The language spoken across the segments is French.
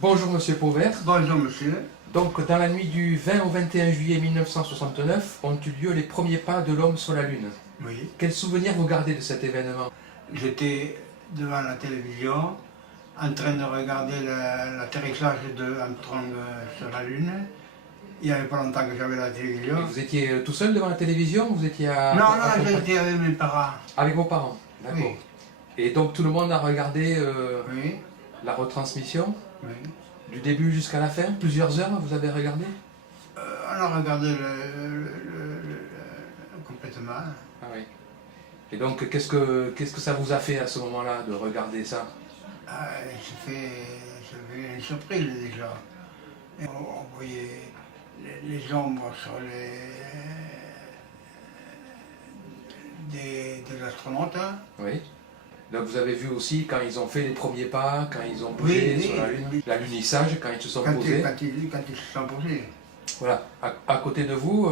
Bonjour Monsieur Pauvert. Bonjour monsieur. Donc dans la nuit du 20 au 21 juillet 1969 ont eu lieu les premiers pas de l'homme sur la Lune. Oui. Quel souvenir vous gardez de cet événement? J'étais devant la télévision en train de regarder l'atterrissage de Armstrong sur la Lune. Il n'y avait pas longtemps que j'avais la télévision. Et vous étiez tout seul devant la télévision ou vous étiez Non, j'étais avec mes parents. avec vos parents? D'accord. Oui. Et donc tout le monde a regardé Oui. la retransmission Oui. du début jusqu'à la fin? Plusieurs heures vous avez regardé? On a regardé complètement. Ah oui. Et donc qu'est-ce que ça vous a fait à ce moment-là de regarder ça? Ça fait une surprise déjà. Et on voyait les ombres sur des astronautes. Oui. Donc vous avez vu aussi quand ils ont fait les premiers pas, quand ils ont bougé Oui, sur la Lune, oui. l'alunissage, quand ils se sont Quand posés. ils se sont posés. Voilà. À côté de vous,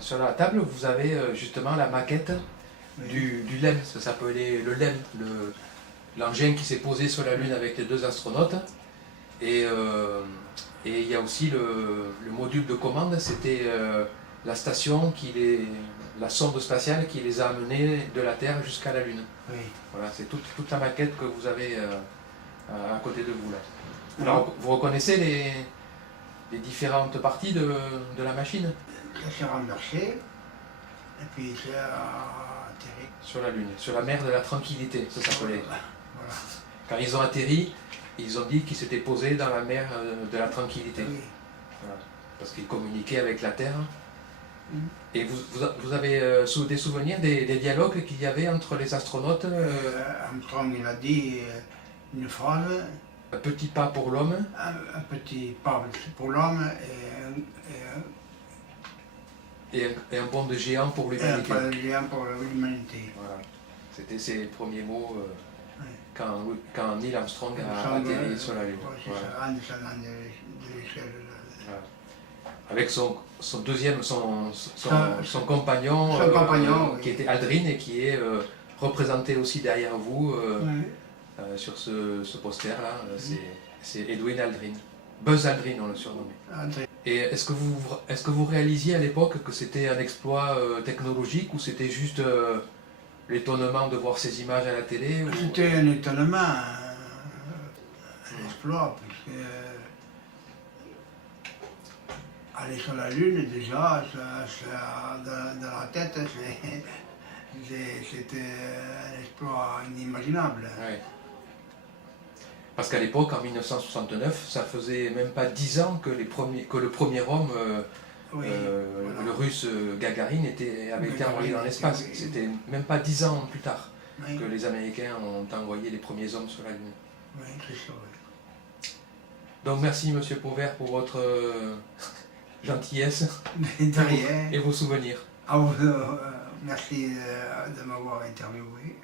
sur la table, vous avez justement la maquette Oui. du LEM, ça s'appelait le LEM, l'engin qui s'est posé sur la Lune avec les deux astronautes. Et il y a aussi le module de commande, c'était la station, la sonde spatiale qui les a amenés de la Terre jusqu'à la Lune. Oui. Voilà, c'est toute la maquette que vous avez à côté de vous là. Alors, vous reconnaissez les différentes parties de la machine? Ça s'est renversé, et puis ça a atterri. Sur la Lune, sur la mer de la Tranquillité, ça s'appelait. Voilà. Quand ils ont atterri, ils ont dit qu'ils s'étaient posés dans la mer de la Tranquillité. Oui. Voilà. Parce qu'ils communiquaient avec la Terre. Mm. Et vous avez des souvenirs des dialogues qu'il y avait entre les astronautes? Armstrong, il a dit une phrase, Un petit pas pour l'homme. un petit pas pour l'homme Et un bond de géant pour et un l'humanité. pas de lien pour l'humanité. Voilà. C'était ses premiers mots Oui. quand Neil Armstrong a atterri sur la Lune. Voilà. En descendant de l'échelle. Voilà. Avec son compagnon, Son compagnon, qui oui. était Aldrin et qui est représenté aussi derrière vous Oui. sur ce poster-là. C'est Edwin Aldrin. Buzz Aldrin, on le surnommait. André. Et est-ce que vous réalisiez à l'époque que c'était un exploit technologique ou c'était juste l'étonnement de voir ces images à la télé ou... C'était un étonnement, un exploit, puisque aller sur la Lune, déjà, dans la tête, c'était un exploit inimaginable. Ouais. Parce qu'à l'époque, en 1969, ça faisait même pas 10 ans que le premier homme, Oui, voilà. le russe Gagarin, avait été envoyé dans l'espace. Oui. C'était même pas 10 ans plus tard Oui, que les Américains ont envoyé les premiers hommes sur la Lune. oui, c'est ça, oui. Donc merci Monsieur Pauvert pour votre gentillesse Mais de rien. et vos souvenirs. Ah, merci de m'avoir interviewé.